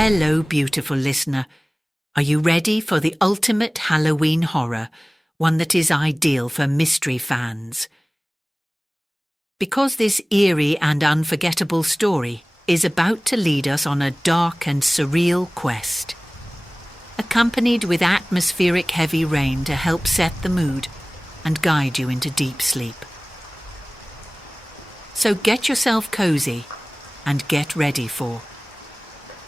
Hello, beautiful listener. Are you ready for the ultimate Halloween horror, one that is ideal for mystery fans? Because this eerie and unforgettable story is about to lead us on a dark and surreal quest. Accompanied with atmospheric heavy rain to help set the mood and guide you into deep sleep. So get yourself cozy and get ready for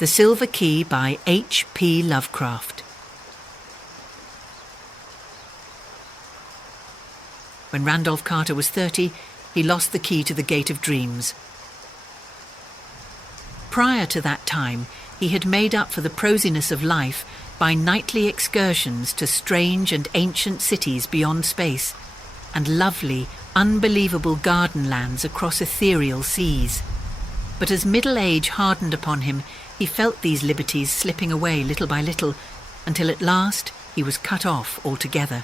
The Silver Key by H.P. Lovecraft. When Randolph Carter was 30, he lost the key to the Gate of Dreams. Prior to that time, he had made up for the prosiness of life by nightly excursions to strange and ancient cities beyond space, and lovely, unbelievable garden lands across ethereal seas. But as middle age hardened upon him, he felt these liberties slipping away little by little, until at last he was cut off altogether.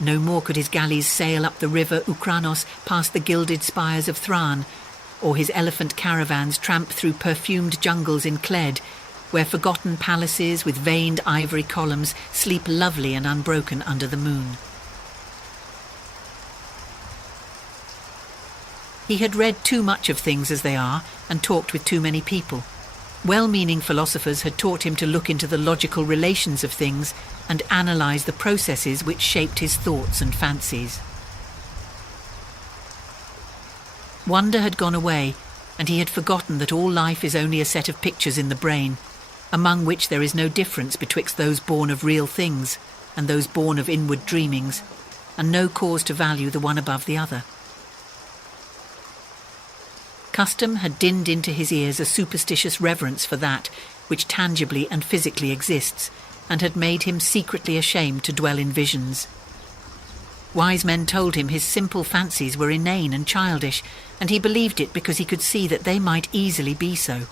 No more could his galleys sail up the river Ukranos past the gilded spires of Thran, or his elephant caravans tramp through perfumed jungles in Cled, where forgotten palaces with veined ivory columns sleep lovely and unbroken under the moon. He had read too much of things as they are and talked with too many people. Well-meaning philosophers had taught him to look into the logical relations of things and analyse the processes which shaped his thoughts and fancies. Wonder had gone away, and he had forgotten that all life is only a set of pictures in the brain, among which there is no difference betwixt those born of real things and those born of inward dreamings, and no cause to value the one above the other. Custom had dinned into his ears a superstitious reverence for that which tangibly and physically exists, and had made him secretly ashamed to dwell in visions. Wise men told him his simple fancies were inane and childish, and he believed it because he could see that they might easily be so.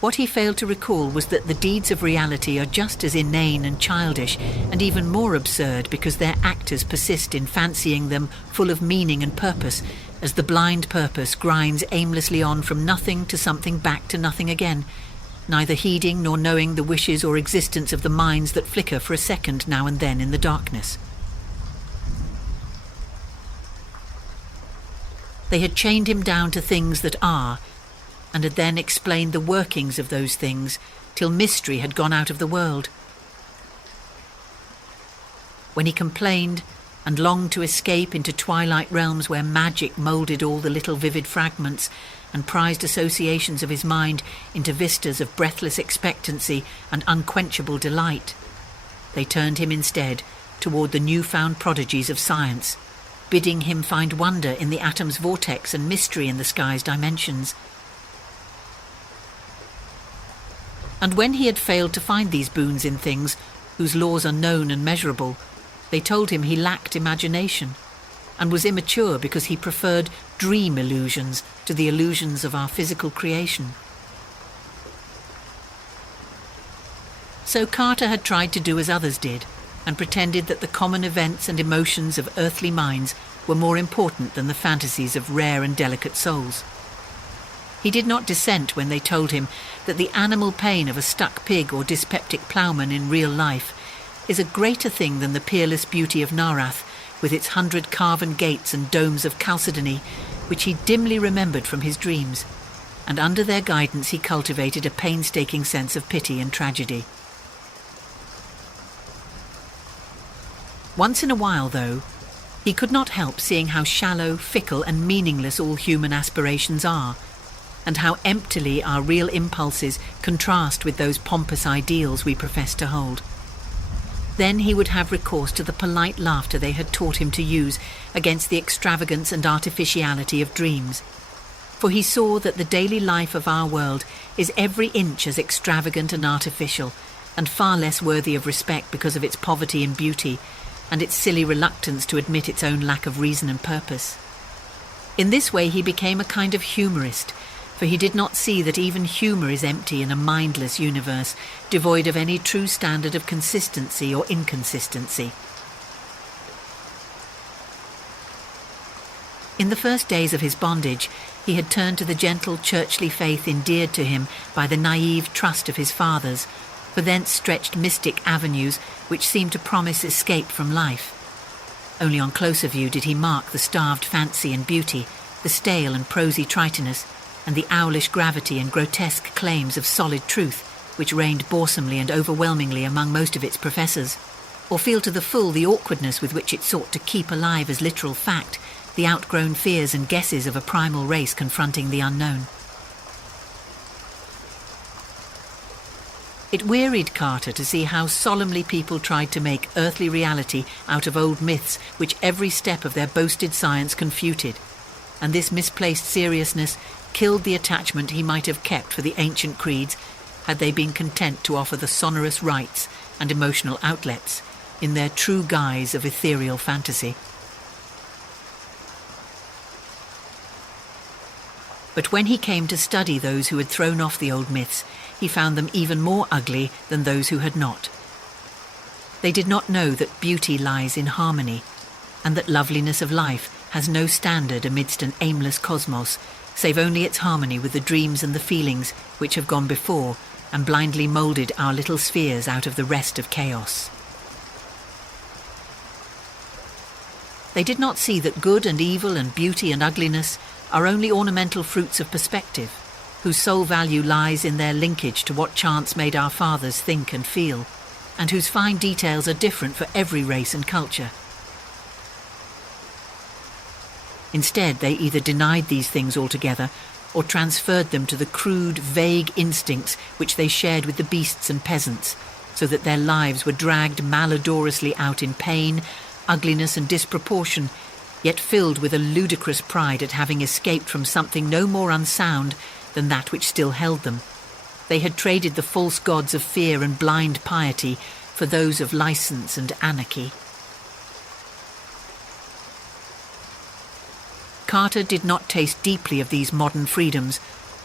What he failed to recall was that the deeds of reality are just as inane and childish, and even more absurd because their actors persist in fancying them full of meaning and purpose, as the blind purpose grinds aimlessly on from nothing to something back to nothing again, neither heeding nor knowing the wishes or existence of the minds that flicker for a second now and then in the darkness. They had chained him down to things that are, and had then explained the workings of those things till mystery had gone out of the world. When he complained and longed to escape into twilight realms where magic moulded all the little vivid fragments and prized associations of his mind into vistas of breathless expectancy and unquenchable delight, they turned him instead toward the newfound prodigies of science, bidding him find wonder in the atom's vortex and mystery in the sky's dimensions. And when he had failed to find these boons in things whose laws are known and measurable, they told him he lacked imagination and was immature because he preferred dream illusions to the illusions of our physical creation. So Carter had tried to do as others did, and pretended that the common events and emotions of earthly minds were more important than the fantasies of rare and delicate souls. He did not dissent when they told him that the animal pain of a stuck pig or dyspeptic ploughman in real life is a greater thing than the peerless beauty of Narath, with its 100 carven gates and domes of chalcedony, which he dimly remembered from his dreams, and under their guidance he cultivated a painstaking sense of pity and tragedy. Once in a while, though, he could not help seeing how shallow, fickle and meaningless all human aspirations are, and how emptily our real impulses contrast with those pompous ideals we profess to hold. Then he would have recourse to the polite laughter they had taught him to use against the extravagance and artificiality of dreams, for he saw that the daily life of our world is every inch as extravagant and artificial, and far less worthy of respect because of its poverty and beauty, and its silly reluctance to admit its own lack of reason and purpose. In this way he became a kind of humorist, for he did not see that even humour is empty in a mindless universe, devoid of any true standard of consistency or inconsistency. In the first days of his bondage, he had turned to the gentle churchly faith endeared to him by the naive trust of his fathers, for thence stretched mystic avenues which seemed to promise escape from life. Only on closer view did he mark the starved fancy and beauty, the stale and prosy tritonus, and the owlish gravity and grotesque claims of solid truth which reigned boresomely and overwhelmingly among most of its professors, or feel to the full the awkwardness with which it sought to keep alive as literal fact the outgrown fears and guesses of a primal race confronting the unknown. It wearied Carter to see how solemnly people tried to make earthly reality out of old myths which every step of their boasted science confuted, and this misplaced seriousness killed the attachment he might have kept for the ancient creeds had they been content to offer the sonorous rites and emotional outlets in their true guise of ethereal fantasy. But when he came to study those who had thrown off the old myths, he found them even more ugly than those who had not. They did not know that beauty lies in harmony, and that loveliness of life has no standard amidst an aimless cosmos, save only its harmony with the dreams and the feelings which have gone before and blindly moulded our little spheres out of the rest of chaos. They did not see that good and evil and beauty and ugliness are only ornamental fruits of perspective, whose sole value lies in their linkage to what chance made our fathers think and feel, and whose fine details are different for every race and culture. Instead, they either denied these things altogether or transferred them to the crude, vague instincts which they shared with the beasts and peasants, so that their lives were dragged malodorously out in pain, ugliness and disproportion, yet filled with a ludicrous pride at having escaped from something no more unsound than that which still held them. They had traded the false gods of fear and blind piety for those of license and anarchy. Carter did not taste deeply of these modern freedoms,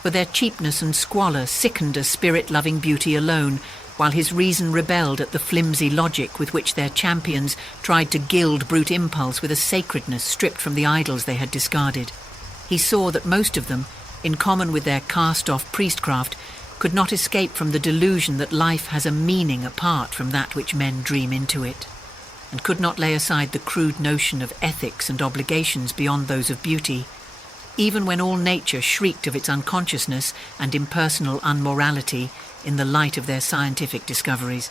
for their cheapness and squalor sickened a spirit-loving beauty alone, while his reason rebelled at the flimsy logic with which their champions tried to gild brute impulse with a sacredness stripped from the idols they had discarded. He saw that most of them, in common with their cast-off priestcraft, could not escape from the delusion that life has a meaning apart from that which men dream into it, and could not lay aside the crude notion of ethics and obligations beyond those of beauty, even when all nature shrieked of its unconsciousness and impersonal unmorality in the light of their scientific discoveries.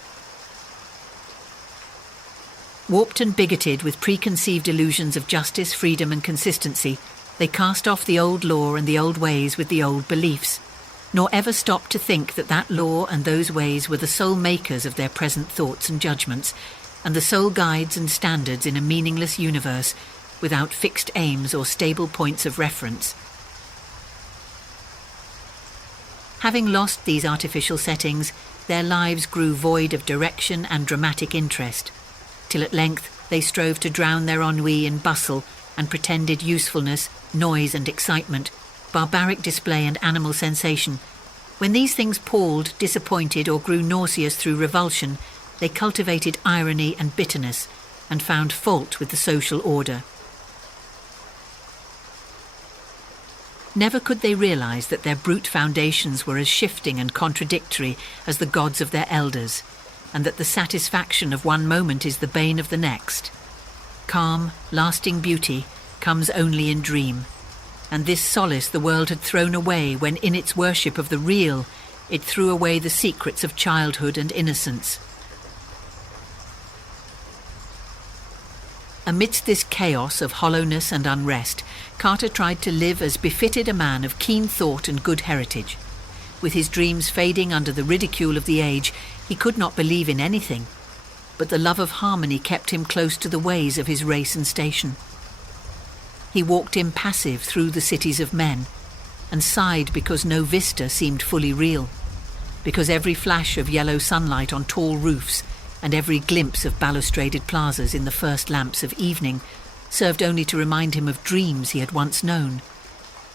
Warped and bigoted with preconceived illusions of justice, freedom and consistency, they cast off the old law and the old ways with the old beliefs, nor ever stopped to think that that law and those ways were the sole makers of their present thoughts and judgments, and the sole guides and standards in a meaningless universe without fixed aims or stable points of reference. Having lost these artificial settings, their lives grew void of direction and dramatic interest, till at length they strove to drown their ennui in bustle and pretended usefulness, noise and excitement, barbaric display and animal sensation. When these things palled, disappointed, or grew nauseous through revulsion, they cultivated irony and bitterness, and found fault with the social order. Never could they realize that their brute foundations were as shifting and contradictory as the gods of their elders, and that the satisfaction of one moment is the bane of the next. Calm, lasting beauty comes only in dream, and this solace the world had thrown away when in its worship of the real it threw away the secrets of childhood and innocence. Amidst this chaos of hollowness and unrest, Carter tried to live as befitted a man of keen thought and good heritage. With his dreams fading under the ridicule of the age, he could not believe in anything, but the love of harmony kept him close to the ways of his race and station. He walked impassive through the cities of men, and sighed because no vista seemed fully real, because every flash of yellow sunlight on tall roofs and every glimpse of balustraded plazas in the first lamps of evening served only to remind him of dreams he had once known,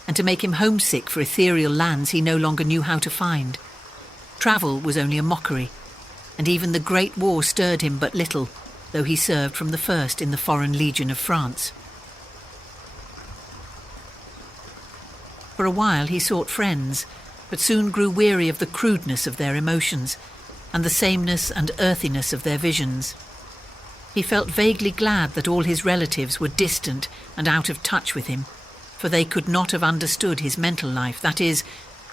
and to make him homesick for ethereal lands he no longer knew how to find. Travel was only a mockery, and even the Great War stirred him but little, though he served from the first in the Foreign Legion of France. For a while he sought friends, but soon grew weary of the crudeness of their emotions and the sameness and earthiness of their visions. He felt vaguely glad that all his relatives were distant and out of touch with him, for they could not have understood his mental life. That is,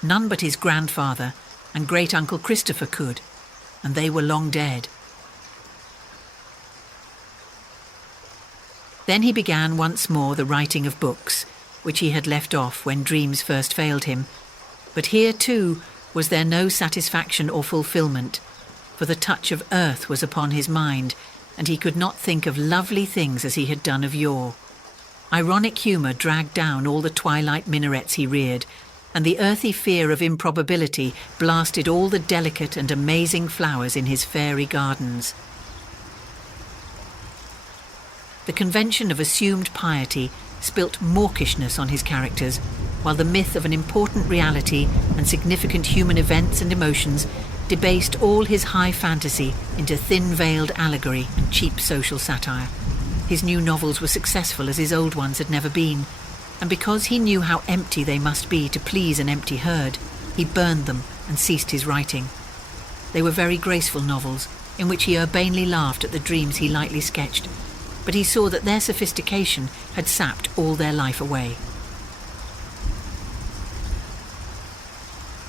none but his grandfather and great-uncle Christopher could, and they were long dead. Then he began once more the writing of books, which he had left off when dreams first failed him. But here, too, was there no satisfaction or fulfilment, for the touch of earth was upon his mind, and he could not think of lovely things as he had done of yore. Ironic humour dragged down all the twilight minarets he reared, and the earthy fear of improbability blasted all the delicate and amazing flowers in his fairy gardens. The convention of assumed piety spilt mawkishness on his characters, while the myth of an important reality and significant human events and emotions debased all his high fantasy into thin-veiled allegory and cheap social satire. His new novels were successful as his old ones had never been, and because he knew how empty they must be to please an empty herd, he burned them and ceased his writing. They were very graceful novels, in which he urbanely laughed at the dreams he lightly sketched, but he saw that their sophistication had sapped all their life away.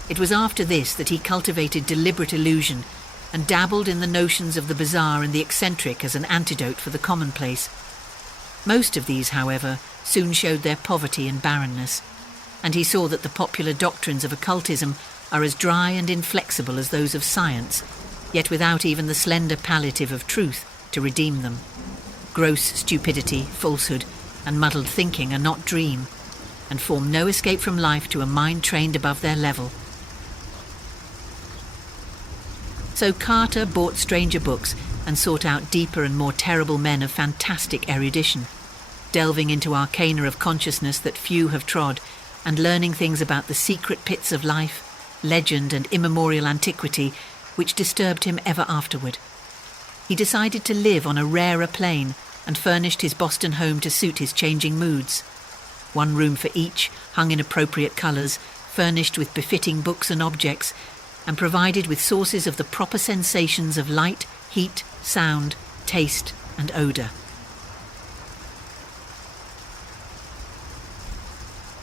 It was after this that he cultivated deliberate illusion and dabbled in the notions of the bizarre and the eccentric as an antidote for the commonplace. Most of these, however, soon showed their poverty and barrenness, and he saw that the popular doctrines of occultism are as dry and inflexible as those of science, yet without even the slender palliative of truth to redeem them. Gross stupidity, falsehood, and muddled thinking are not dream, and form no escape from life to a mind trained above their level. So Carter bought stranger books and sought out deeper and more terrible men of fantastic erudition, delving into arcana of consciousness that few have trod, and learning things about the secret pits of life, legend and immemorial antiquity, which disturbed him ever afterward. He decided to live on a rarer plane and furnished his Boston home to suit his changing moods. One room for each, hung in appropriate colours, furnished with befitting books and objects, and provided with sources of the proper sensations of light, heat, sound, taste, and odour.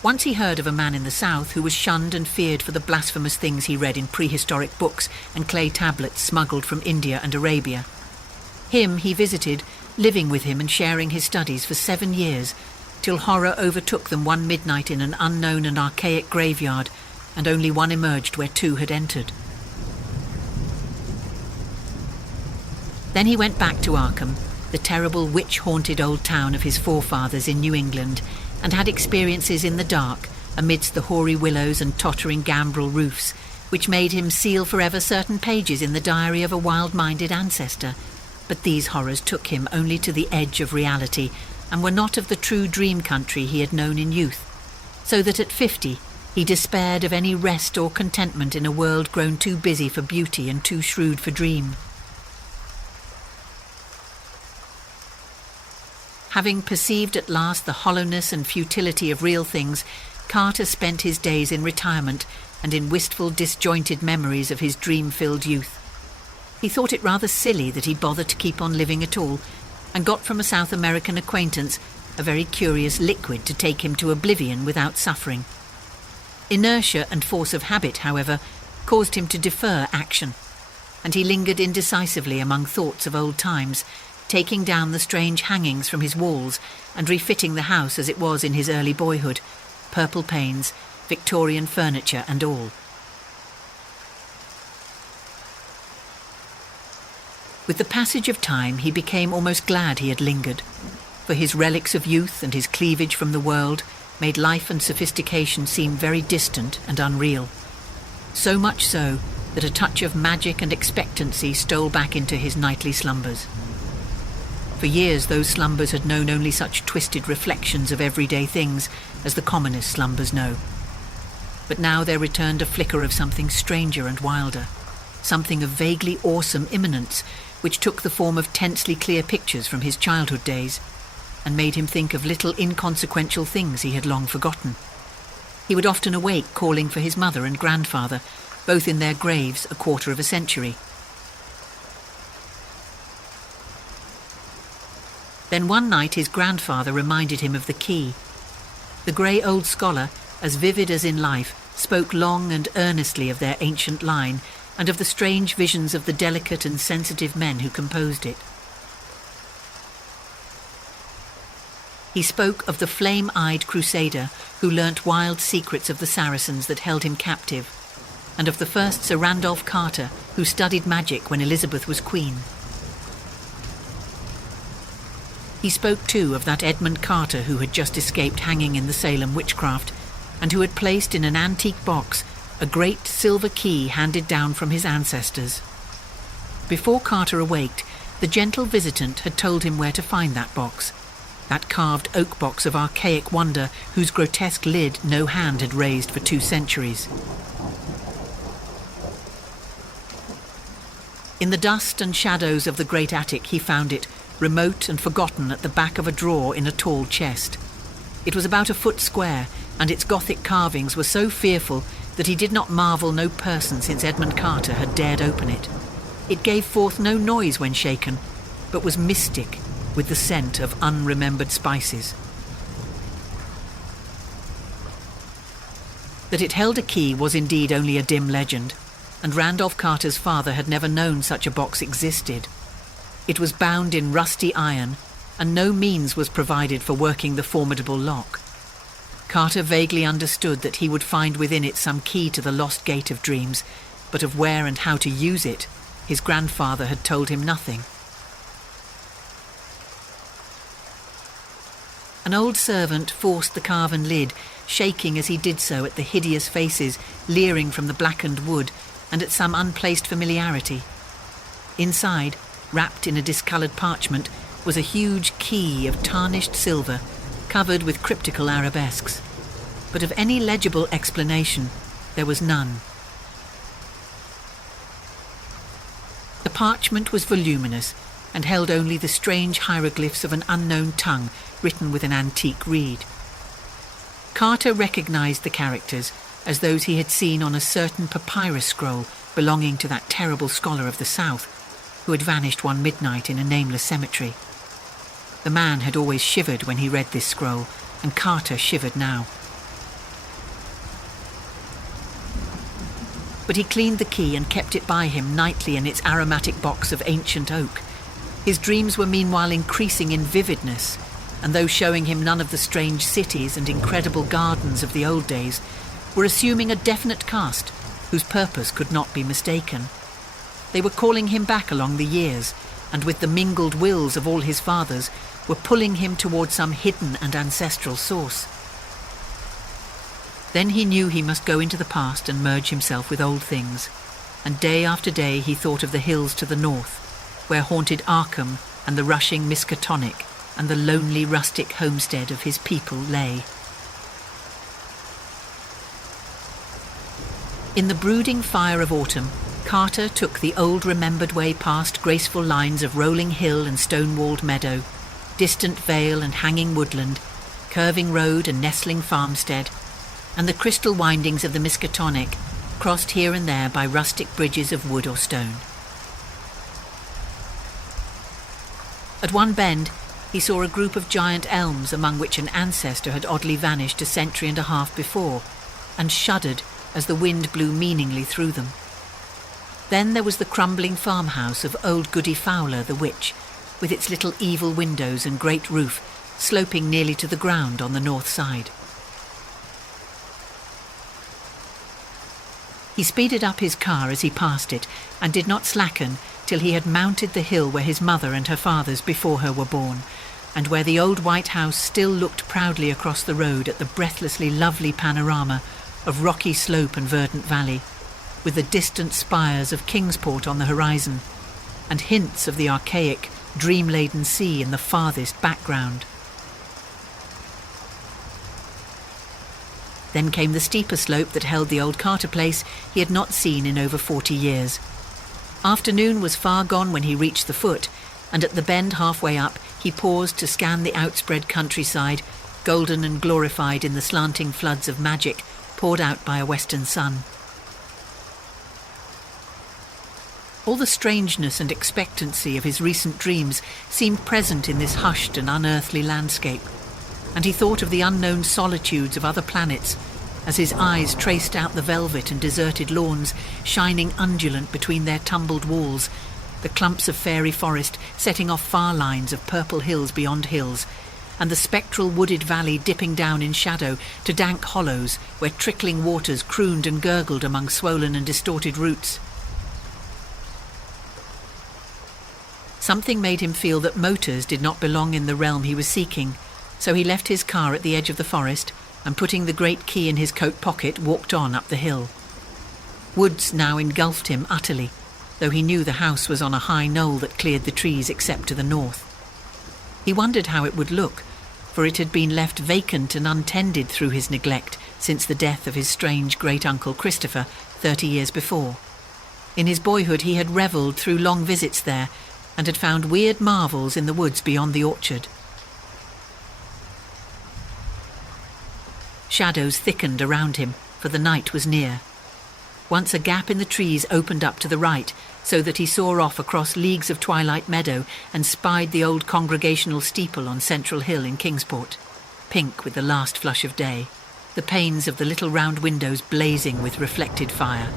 Once he heard of a man in the South who was shunned and feared for the blasphemous things he read in prehistoric books and clay tablets smuggled from India and Arabia. Him he visited, living with him and sharing his studies for 7 years, till horror overtook them one midnight in an unknown and archaic graveyard, and only one emerged where 2 had entered. Then he went back to Arkham, the terrible witch-haunted old town of his forefathers in New England, and had experiences in the dark, amidst the hoary willows and tottering gambrel roofs, which made him seal forever certain pages in the diary of a wild-minded ancestor. But these horrors took him only to the edge of reality, and were not of the true dream country he had known in youth, so that at 50 he despaired of any rest or contentment in a world grown too busy for beauty and too shrewd for dream. Having perceived at last the hollowness and futility of real things, Carter spent his days in retirement and in wistful, disjointed memories of his dream-filled youth. He thought it rather silly that he bothered to keep on living at all, and got from a South American acquaintance a very curious liquid to take him to oblivion without suffering. Inertia and force of habit, however, caused him to defer action, and he lingered indecisively among thoughts of old times, taking down the strange hangings from his walls and refitting the house as it was in his early boyhood, purple panes, Victorian furniture and all. With the passage of time he became almost glad he had lingered, for his relics of youth and his cleavage from the world made life and sophistication seem very distant and unreal. So much so that a touch of magic and expectancy stole back into his nightly slumbers. For years those slumbers had known only such twisted reflections of everyday things as the commonest slumbers know. But now there returned a flicker of something stranger and wilder, something of vaguely awesome imminence, which took the form of tensely clear pictures from his childhood days, and made him think of little inconsequential things he had long forgotten. He would often awake calling for his mother and grandfather, both in their graves a quarter of a century. Then one night his grandfather reminded him of the key. The grey old scholar, as vivid as in life, spoke long and earnestly of their ancient line and of the strange visions of the delicate and sensitive men who composed it. He spoke of the flame-eyed crusader who learnt wild secrets of the Saracens that held him captive, and of the first Sir Randolph Carter who studied magic when Elizabeth was queen. He spoke too of that Edmund Carter who had just escaped hanging in the Salem witchcraft, and who had placed in an antique box a great silver key handed down from his ancestors. Before Carter awaked, the gentle visitant had told him where to find that box, that carved oak box of archaic wonder whose grotesque lid no hand had raised for 2 centuries. In the dust and shadows of the great attic he found it, remote and forgotten at the back of a drawer in a tall chest. It was about 1 foot square, and its Gothic carvings were so fearful that he did not marvel no person since Edmund Carter had dared open it. It gave forth no noise when shaken, but was mystic with the scent of unremembered spices. That it held a key was indeed only a dim legend, and Randolph Carter's father had never known such a box existed. It was bound in rusty iron, and no means was provided for working the formidable lock. Carter vaguely understood that he would find within it some key to the lost gate of dreams, but of where and how to use it, his grandfather had told him nothing. An old servant forced the carven lid, shaking as he did so at the hideous faces leering from the blackened wood and at some unplaced familiarity. Inside, wrapped in a discoloured parchment, was a huge key of tarnished silver, covered with cryptical arabesques. But of any legible explanation, there was none. The parchment was voluminous and held only the strange hieroglyphs of an unknown tongue written with an antique reed. Carter recognised the characters as those he had seen on a certain papyrus scroll belonging to that terrible scholar of the South, who had vanished one midnight in a nameless cemetery. The man had always shivered when he read this scroll, and Carter shivered now. But he cleaned the key and kept it by him nightly in its aromatic box of ancient oak. His dreams were meanwhile increasing in vividness, and though showing him none of the strange cities and incredible gardens of the old days, were assuming a definite cast whose purpose could not be mistaken. They were calling him back along the years, and with the mingled wills of all his fathers, were pulling him toward some hidden and ancestral source. Then he knew he must go into the past and merge himself with old things, and day after day he thought of the hills to the north, where haunted Arkham and the rushing Miskatonic and the lonely rustic homestead of his people lay. In the brooding fire of autumn, Carter took the old remembered way past graceful lines of rolling hill and stone-walled meadow, distant vale and hanging woodland, curving road and nestling farmstead, and the crystal windings of the Miskatonic, crossed here and there by rustic bridges of wood or stone. At one bend, he saw a group of giant elms among which an ancestor had oddly vanished 1.5 centuries before, and shuddered as the wind blew meaningly through them. Then there was the crumbling farmhouse of old Goody Fowler the witch, with its little evil windows and great roof, sloping nearly to the ground on the north side. He speeded up his car as he passed it, and did not slacken till he had mounted the hill where his mother and her fathers before her were born, and where the old white house still looked proudly across the road at the breathlessly lovely panorama of rocky slope and verdant valley, with the distant spires of Kingsport on the horizon, and hints of the archaic, dream-laden sea in the farthest background. Then came the steeper slope that held the old Carter place he had not seen in over 40 years. Afternoon was far gone when he reached the foot, and at the bend halfway up he paused to scan the outspread countryside, golden and glorified in the slanting floods of magic poured out by a western sun. All the strangeness and expectancy of his recent dreams seemed present in this hushed and unearthly landscape, and he thought of the unknown solitudes of other planets as his eyes traced out the velvet and deserted lawns shining undulant between their tumbled walls, the clumps of fairy forest setting off far lines of purple hills beyond hills, and the spectral wooded valley dipping down in shadow to dank hollows where trickling waters crooned and gurgled among swollen and distorted roots. Something made him feel that motors did not belong in the realm he was seeking, so he left his car at the edge of the forest and, putting the great key in his coat pocket, walked on up the hill. Woods now engulfed him utterly, though he knew the house was on a high knoll that cleared the trees except to the north. He wondered how it would look, for it had been left vacant and untended through his neglect since the death of his strange great-uncle Christopher 30 years before. In his boyhood he had revelled through long visits there, and had found weird marvels in the woods beyond the orchard. Shadows thickened around him, for the night was near. Once a gap in the trees opened up to the right, so that he saw off across leagues of twilight meadow and spied the old congregational steeple on Central Hill in Kingsport, pink with the last flush of day, the panes of the little round windows blazing with reflected fire.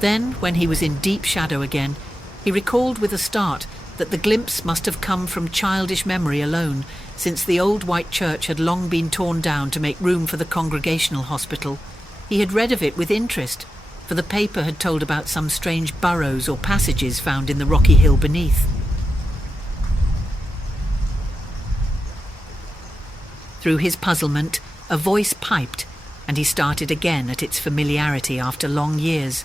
Then, when he was in deep shadow again, he recalled with a start that the glimpse must have come from childish memory alone, since the old white church had long been torn down to make room for the congregational hospital. He had read of it with interest, for the paper had told about some strange burrows or passages found in the rocky hill beneath. Through his puzzlement, a voice piped, and he started again at its familiarity after long years.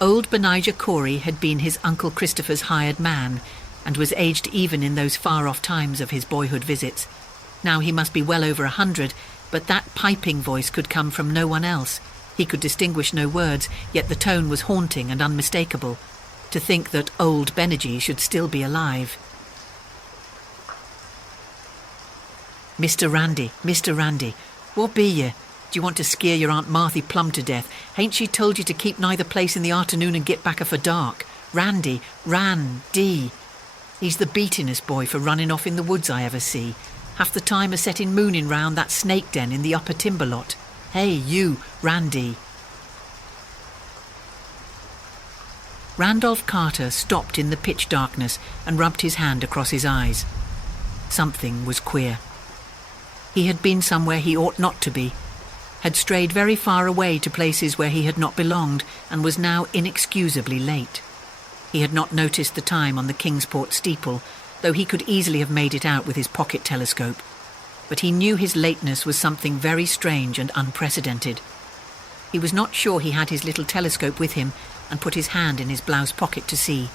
Old Benijah Corey had been his Uncle Christopher's hired man, and was aged even in those far-off times of his boyhood visits. Now he must be well over 100, but that piping voice could come from no one else. He could distinguish no words, yet the tone was haunting and unmistakable. To think that old Benijah should still be alive. Mr. Randy, what be ye? Do you want to scare your Aunt Marthy plumb to death? Hain't she told you to keep nigh the place in the afternoon and get back afore dark? Randy. He's the beatin'est boy for running off in the woods I ever see. Half the time a setting mooning round that snake den in the upper timber lot. Hey, you, Randy. Randolph Carter stopped in the pitch darkness and rubbed his hand across his eyes. Something was queer. He had been somewhere he ought not to be, had strayed very far away to places where he had not belonged, and was now inexcusably late. He had not noticed the time on the Kingsport steeple, though he could easily have made it out with his pocket telescope. But he knew his lateness was something very strange and unprecedented. He was not sure he had his little telescope with him, and put his hand in his blouse pocket to see.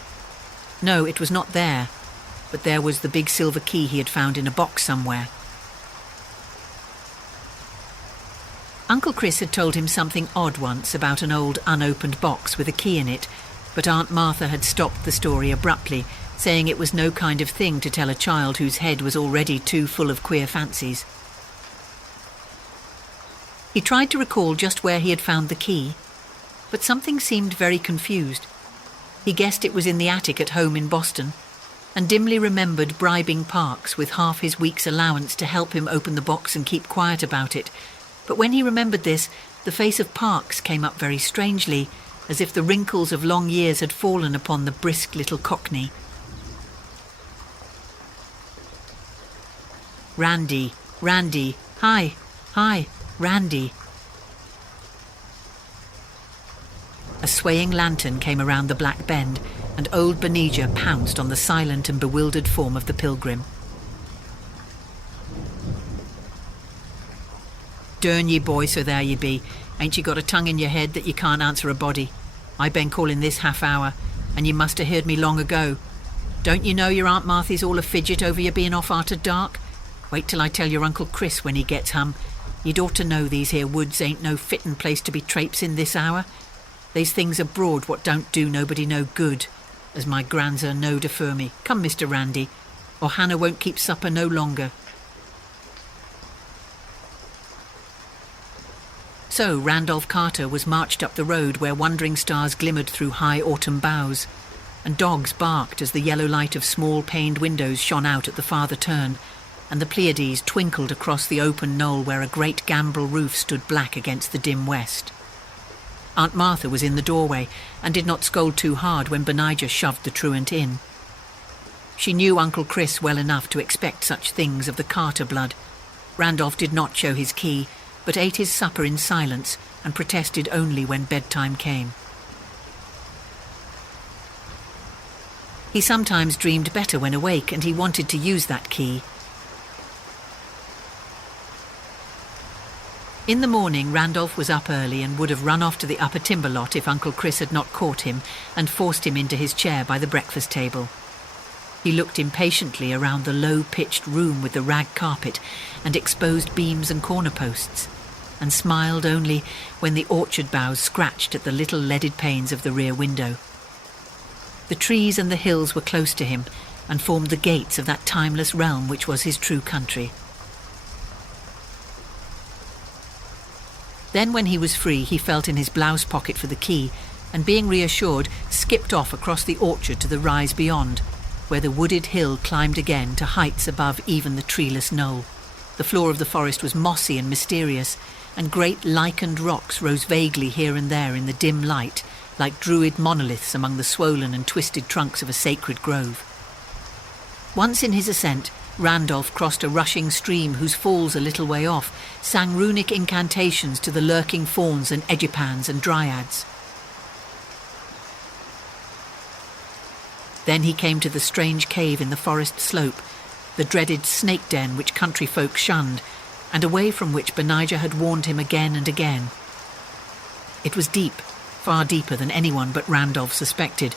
No, it was not there, but there was the big silver key he had found in a box somewhere. Uncle Chris had told him something odd once about an old unopened box with a key in it, but Aunt Martha had stopped the story abruptly, saying it was no kind of thing to tell a child whose head was already too full of queer fancies. He tried to recall just where he had found the key, but something seemed very confused. He guessed it was in the attic at home in Boston, and dimly remembered bribing Parks with half his week's allowance to help him open the box and keep quiet about it. But when he remembered this, the face of Parks came up very strangely, as if the wrinkles of long years had fallen upon the brisk little cockney. Randy, hi, Randy. A swaying lantern came around the black bend, and old Benijah pounced on the silent and bewildered form of the pilgrim. Durn ye, boy, so there ye be. Ain't ye got a tongue in your head that ye can't answer a body? I been calling this half hour, and ye must have heard me long ago. Don't ye know your Aunt Marthy's all a fidget over ye being off arter dark? Wait till I tell your Uncle Chris when he gets home. You'd ought to know these here woods ain't no fittin' place to be traipsin' this hour. They's things abroad what don't do nobody no good, as my grandsir knowed afore me. Come, Mr. Randy, or Hannah won't keep supper no longer." So Randolph Carter was marched up the road where wandering stars glimmered through high autumn boughs, and dogs barked as the yellow light of small paned windows shone out at the farther turn, and the Pleiades twinkled across the open knoll where a great gambrel roof stood black against the dim west. Aunt Martha was in the doorway and did not scold too hard when Benijah shoved the truant in. She knew Uncle Chris well enough to expect such things of the Carter blood. Randolph did not show his key, but ate his supper in silence and protested only when bedtime came. He sometimes dreamed better when awake, and he wanted to use that key. In the morning, Randolph was up early and would have run off to the upper timber lot if Uncle Chris had not caught him and forced him into his chair by the breakfast table. He looked impatiently around the low-pitched room with the rag carpet and exposed beams and corner posts, and smiled only when the orchard boughs scratched at the little leaded panes of the rear window. The trees and the hills were close to him and formed the gates of that timeless realm which was his true country. Then when he was free, he felt in his blouse pocket for the key, and being reassured, skipped off across the orchard to the rise beyond, where the wooded hill climbed again to heights above even the treeless knoll. The floor of the forest was mossy and mysterious, and great lichened rocks rose vaguely here and there in the dim light, like druid monoliths among the swollen and twisted trunks of a sacred grove. Once in his ascent, Randolph crossed a rushing stream whose falls a little way off sang runic incantations to the lurking fauns and edgipans and dryads. Then he came to the strange cave in the forest slope, the dreaded snake den which country folk shunned, and away from which Benijah had warned him again and again. It was deep, far deeper than anyone but Randolph suspected,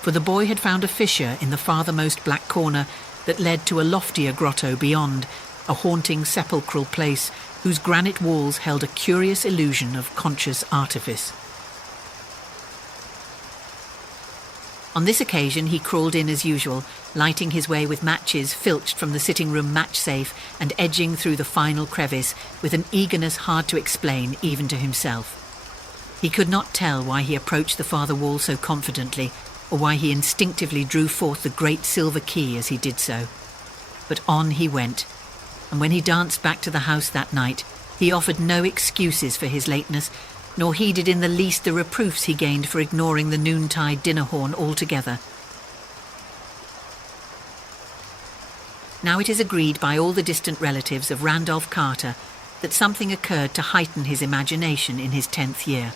for the boy had found a fissure in the farthermost black corner that led to a loftier grotto beyond, a haunting sepulchral place whose granite walls held a curious illusion of conscious artifice. On this occasion he crawled in as usual, lighting his way with matches filched from the sitting-room match safe and edging through the final crevice with an eagerness hard to explain even to himself. He could not tell why he approached the farther wall so confidently, or why he instinctively drew forth the great silver key as he did so. But on he went, and when he danced back to the house that night, he offered no excuses for his lateness, nor heeded in the least the reproofs he gained for ignoring the noontide dinner horn altogether. Now it is agreed by all the distant relatives of Randolph Carter that something occurred to heighten his imagination in his 10th year.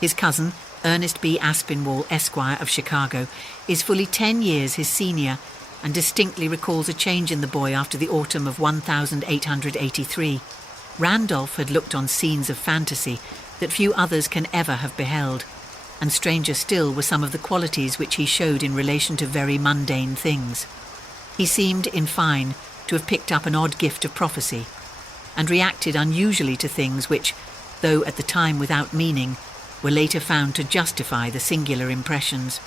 His cousin, Ernest B. Aspinwall, Esquire of Chicago, is fully 10 years his senior and distinctly recalls a change in the boy after the autumn of 1883. Randolph had looked on scenes of fantasy that few others can ever have beheld, and stranger still were some of the qualities which he showed in relation to very mundane things. He seemed, in fine, to have picked up an odd gift of prophecy, and reacted unusually to things which, though at the time without meaning, were later found to justify the singular impressions.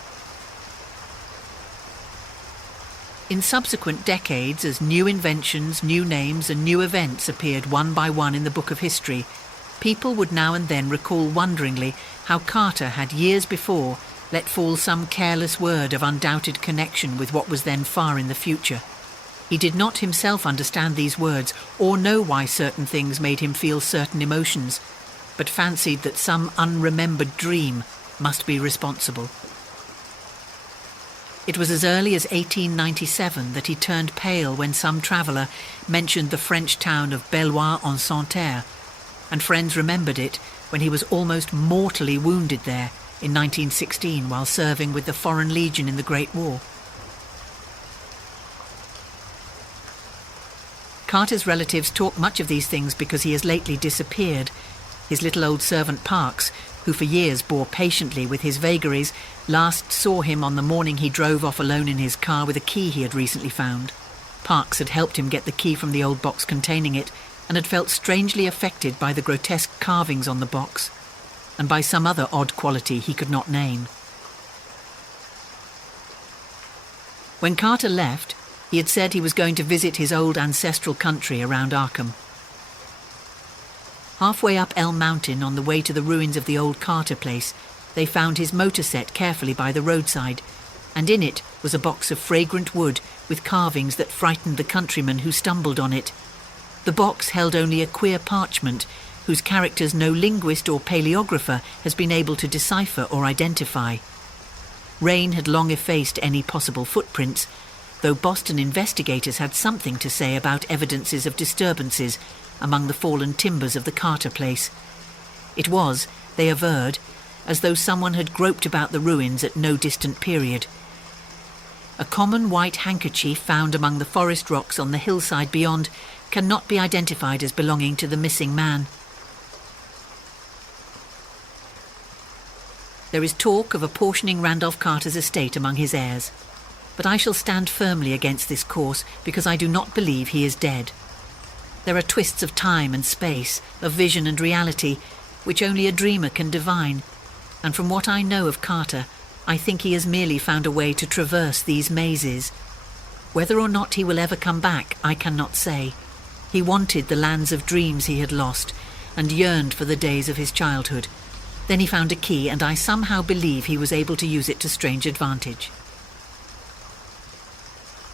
In subsequent decades, as new inventions, new names and new events appeared one by one in the book of history, people would now and then recall wonderingly how Carter had years before let fall some careless word of undoubted connection with what was then far in the future. He did not himself understand these words or know why certain things made him feel certain emotions, but fancied that some unremembered dream must be responsible. It was as early as 1897 that he turned pale when some traveller mentioned the French town of Bellois-en-Santerre, and friends remembered it when he was almost mortally wounded there in 1916 while serving with the Foreign Legion in the Great War. Carter's relatives talk much of these things because he has lately disappeared. His little old servant Parks, who for years bore patiently with his vagaries, last saw him on the morning he drove off alone in his car with a key he had recently found. Parks had helped him get the key from the old box containing it, and had felt strangely affected by the grotesque carvings on the box, and by some other odd quality he could not name. When Carter left, He had said he was going to visit his old ancestral country around Arkham. Halfway up Elm Mountain, on the way to the ruins of the old Carter place, they found his motor set carefully by the roadside, and in it was a box of fragrant wood with carvings that frightened the countryman who stumbled on it. The box held only a queer parchment, whose characters no linguist or paleographer has been able to decipher or identify. Rain had long effaced any possible footprints, though Boston investigators had something to say about evidences of disturbances among the fallen timbers of the Carter place. It was, they averred, as though someone had groped about the ruins at no distant period. A common white handkerchief found among the forest rocks on the hillside beyond cannot be identified as belonging to the missing man. There is talk of apportioning Randolph Carter's estate among his heirs, but I shall stand firmly against this course because I do not believe he is dead. There are twists of time and space, of vision and reality, which only a dreamer can divine, and from what I know of Carter, I think he has merely found a way to traverse these mazes. Whether or not he will ever come back, I cannot say. He wanted the lands of dreams he had lost, and yearned for the days of his childhood. Then he found a key, and I somehow believe he was able to use it to strange advantage.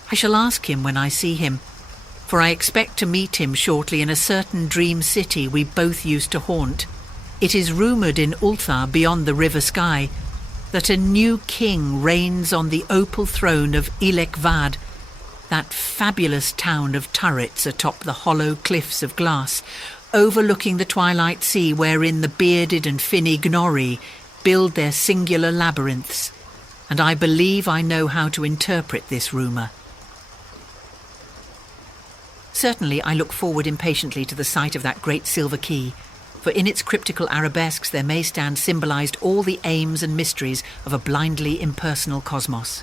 I shall ask him when I see him, for I expect to meet him shortly in a certain dream city we both used to haunt. It is rumoured in Ulthar, beyond the river sky, that a new king reigns on the opal throne of Ilek-Vad, that fabulous town of turrets atop the hollow cliffs of glass, overlooking the twilight sea wherein the bearded and finny Gnori build their singular labyrinths, and I believe I know how to interpret this rumour. Certainly I look forward impatiently to the sight of that great silver key, for in its cryptical arabesques there may stand symbolised all the aims and mysteries of a blindly impersonal cosmos.